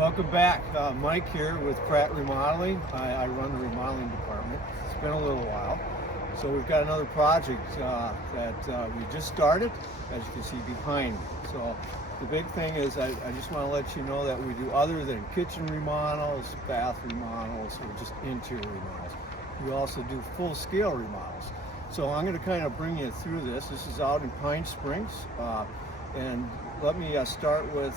Welcome back. Mike here with Pratt Remodeling. I run the remodeling department. It's been a little while. So we've got another project that we just started, as you can see behind me. So the big thing is I just want to let you know that we do other than kitchen remodels, bath remodels, or just interior remodels. We also do full-scale remodels. So I'm going to kind of bring you through this. This is out in Pine Springs. And let me start with,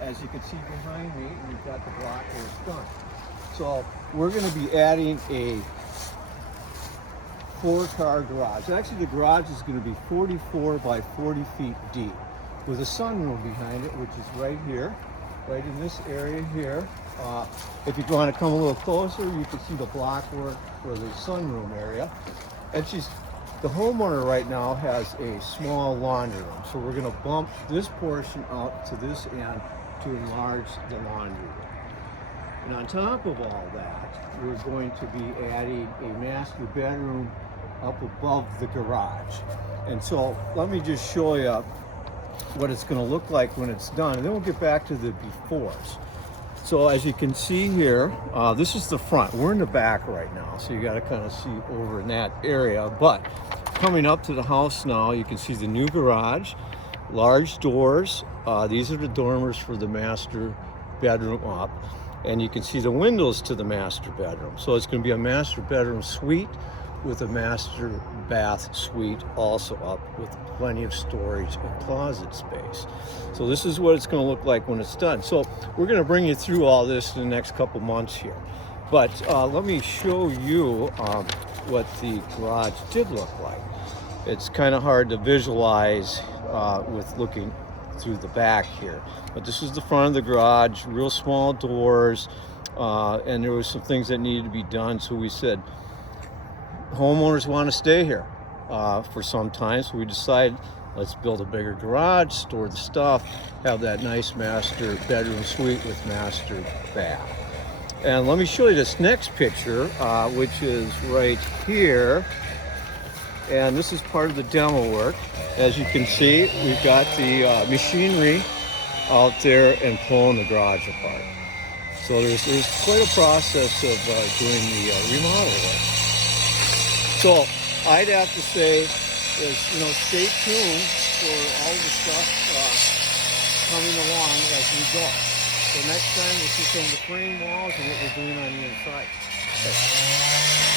as you can see behind me, we've got the block where it's done. So we're going to be adding a 4-car garage. Actually, the garage is going to be 44 by 40 feet deep with a sunroom behind it, which is right here, right in this area here. If you want to come a little closer, you can see the block work for the sunroom area. And the homeowner right now has a small laundry room, so we're going to bump this portion out to this end to enlarge the laundry room. And on top of all that, we're going to be adding a master bedroom up above the garage. And so let me just show you what it's going to look like when it's done, and then we'll get back to the befores. So as you can see here, this is the front. We're in the back right now, so you got to kind of see over in that area. But coming up to the house now, you can see the new garage, large doors. These are the dormers for the master bedroom up. And you can see the windows to the master bedroom. So it's going to be a master bedroom suite with a master bath suite also up with plenty of storage and closet space. So this is what it's going to look like when it's done. So we're going to bring you through all this in the next couple months here. But let me show you what the garage did look like. It's kind of hard to visualize with looking through the back here. But this is the front of the garage, real small doors, and there were some things that needed to be done. So we said, homeowners want to stay here for some time, so we decided let's build a bigger garage, store the stuff, have that nice master bedroom suite with master bath. And let me show you this next picture, which is right here. And this is part of the demo work. As you can see, we've got the machinery out there and pulling the garage apart. So there's quite a process of doing the remodel work. So I'd have to say is, stay tuned for all the stuff coming along as we go. So next time we'll see some of the frame walls and what we're doing on the inside. Okay.